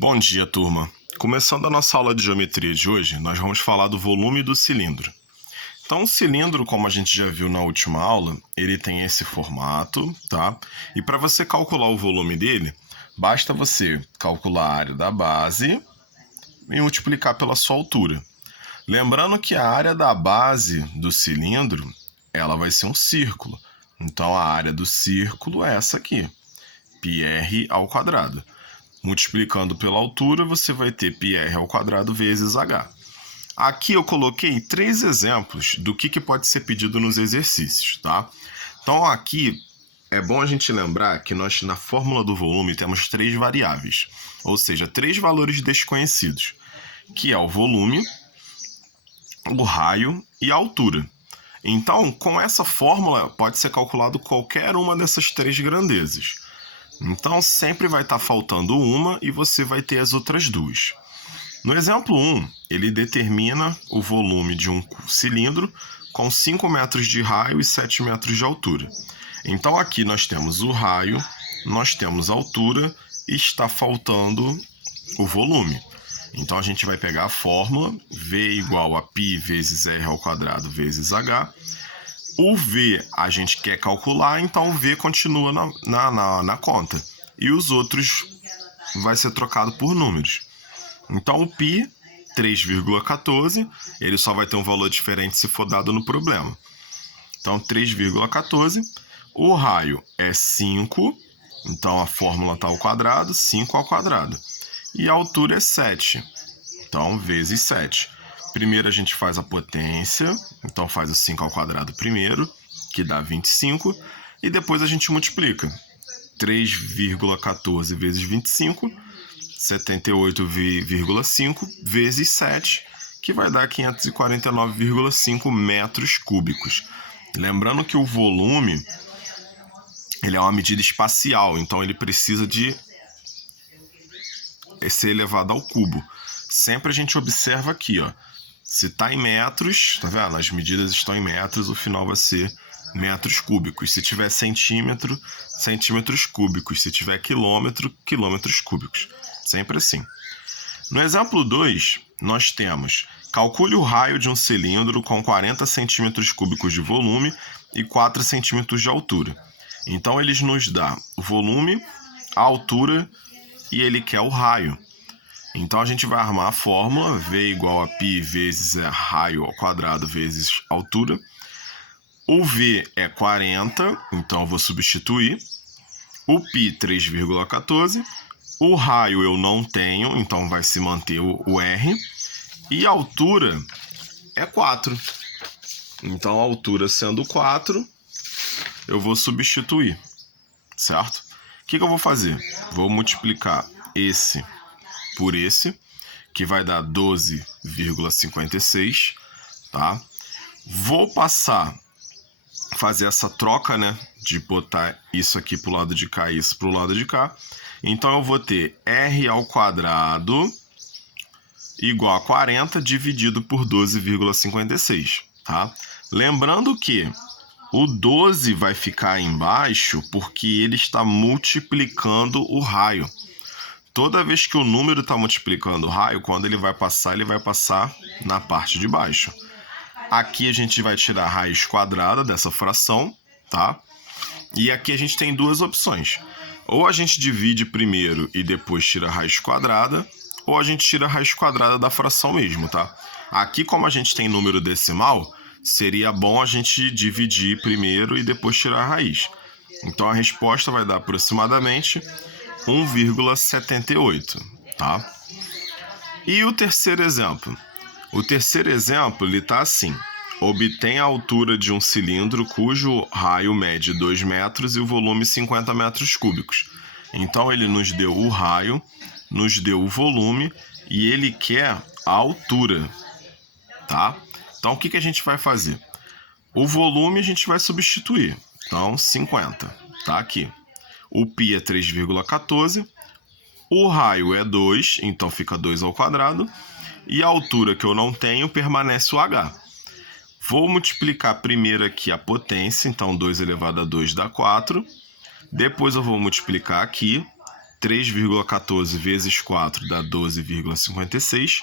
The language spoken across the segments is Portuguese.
Bom dia, turma. Começando a nossa aula de geometria de hoje, nós vamos falar do volume do cilindro. Então, o cilindro, como a gente já viu na última aula, ele tem esse formato, tá? E para você calcular o volume dele, basta você calcular a área da base e multiplicar pela sua altura. Lembrando que a área da base do cilindro, ela vai ser um círculo. Então, a área do círculo é essa aqui, πr ao quadrado. Multiplicando pela altura, você vai ter πr ao quadrado vezes h. Aqui eu coloquei 3 exemplos do que pode ser pedido nos exercícios, tá? Então aqui é bom a gente lembrar que nós na fórmula do volume temos 3 variáveis, ou seja, 3 valores desconhecidos, que é o volume, o raio e a altura. Então, com essa fórmula pode ser calculado qualquer uma dessas 3 grandezas. Então, sempre vai estar faltando uma e você vai ter as outras duas. No exemplo 1, ele determina o volume de um cilindro com 5 metros de raio e 7 metros de altura. Então, aqui nós temos o raio, nós temos a altura e está faltando o volume. Então, a gente vai pegar a fórmula, V igual a π vezes R ao quadrado vezes H. O V a gente quer calcular, então o V continua na conta. E os outros vai ser trocado por números. Então o π, 3,14, ele só vai ter um valor diferente se for dado no problema. Então 3,14. O raio é 5, então a fórmula está ao quadrado, 5 ao quadrado. E a altura é 7, então vezes 7. Primeiro a gente faz a potência, então faz o 5 ao quadrado primeiro, que dá 25, e depois a gente multiplica. 3,14 vezes 25, 78,5 vezes 7, que vai dar 549,5 metros cúbicos. Lembrando que o volume ele é uma medida espacial, então ele precisa de ser elevado ao cubo. Sempre a gente observa aqui, ó. Se está em metros, tá vendo? As medidas estão em metros, o final vai ser metros cúbicos. Se tiver centímetro, centímetros cúbicos. Se tiver quilômetro, quilômetros cúbicos. Sempre assim. No exemplo 2, nós temos: calcule o raio de um cilindro com 40 centímetros cúbicos de volume e 4 centímetros de altura. Então, eles nos dão o volume, a altura e ele quer o raio. Então, a gente vai armar a fórmula, V igual a π vezes raio ao quadrado vezes altura. O V é 40, então eu vou substituir. O π, 3,14. O raio eu não tenho, então vai se manter o R. E a altura é 4. Então, a altura sendo 4, eu vou substituir, certo? O que eu vou fazer? Vou multiplicar esse por esse, que vai dar 12,56, tá? Vou fazer essa troca, né, de botar isso aqui pro lado de cá e isso pro lado de cá. Então eu vou ter R ao quadrado igual a 40 dividido por 12,56, tá? Lembrando que o 12 vai ficar aí embaixo porque ele está multiplicando o raio. Toda vez que o número está multiplicando o raio, quando ele vai passar na parte de baixo. Aqui a gente vai tirar a raiz quadrada dessa fração, tá? E aqui a gente tem duas opções. Ou a gente divide primeiro e depois tira a raiz quadrada, ou a gente tira a raiz quadrada da fração mesmo, tá? Aqui, como a gente tem número decimal, seria bom a gente dividir primeiro e depois tirar a raiz. Então a resposta vai dar aproximadamente 1,78, tá? E o terceiro exemplo? O terceiro exemplo, ele tá assim: obtém a altura de um cilindro cujo raio mede 2 metros e o volume 50 metros cúbicos. Então, ele nos deu o raio, nos deu o volume e ele quer a altura, tá? Então, o que a gente vai fazer? O volume a gente vai substituir. Então, 50, tá aqui. O π é 3,14, o raio é 2, então fica 2 ao quadrado, e a altura que eu não tenho permanece o h. Vou multiplicar primeiro aqui a potência, então 2 elevado a 2 dá 4. Depois eu vou multiplicar aqui, 3,14 vezes 4 dá 12,56.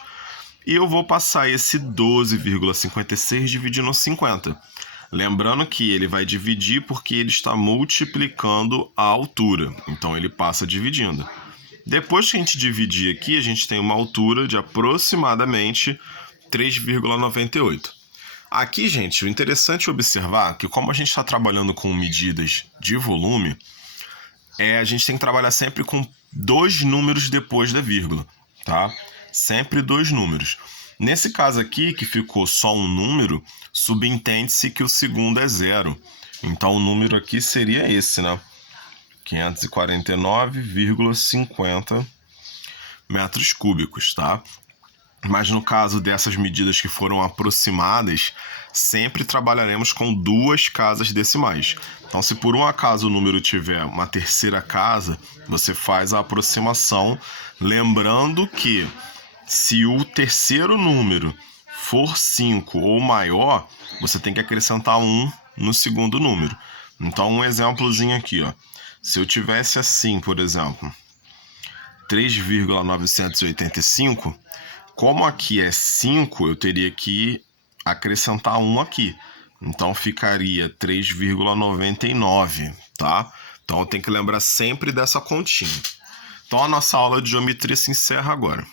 E eu vou passar esse 12,56 dividindo 50. Lembrando que ele vai dividir porque ele está multiplicando a altura. Então, ele passa dividindo. Depois que a gente dividir aqui, a gente tem uma altura de aproximadamente 3,98. Aqui, gente, o interessante é observar que como a gente está trabalhando com medidas de volume, a gente tem que trabalhar sempre com 2 números depois da vírgula, tá? Sempre 2 números. Nesse caso aqui, que ficou só um número, subentende-se que o segundo é 0. Então, o número aqui seria esse, né? 549,50 metros cúbicos, tá? Mas no caso dessas medidas que foram aproximadas, sempre trabalharemos com 2 casas decimais. Então, se por um acaso o número tiver uma terceira casa, você faz a aproximação, lembrando que se o terceiro número for 5 ou maior, você tem que acrescentar 1 no segundo número. Então, um exemplozinho aqui, ó. Se eu tivesse assim, por exemplo, 3,985, como aqui é 5, eu teria que acrescentar 1 aqui. Então, ficaria 3,99, tá? Então, eu tenho que lembrar sempre dessa continha. Então, a nossa aula de geometria se encerra agora.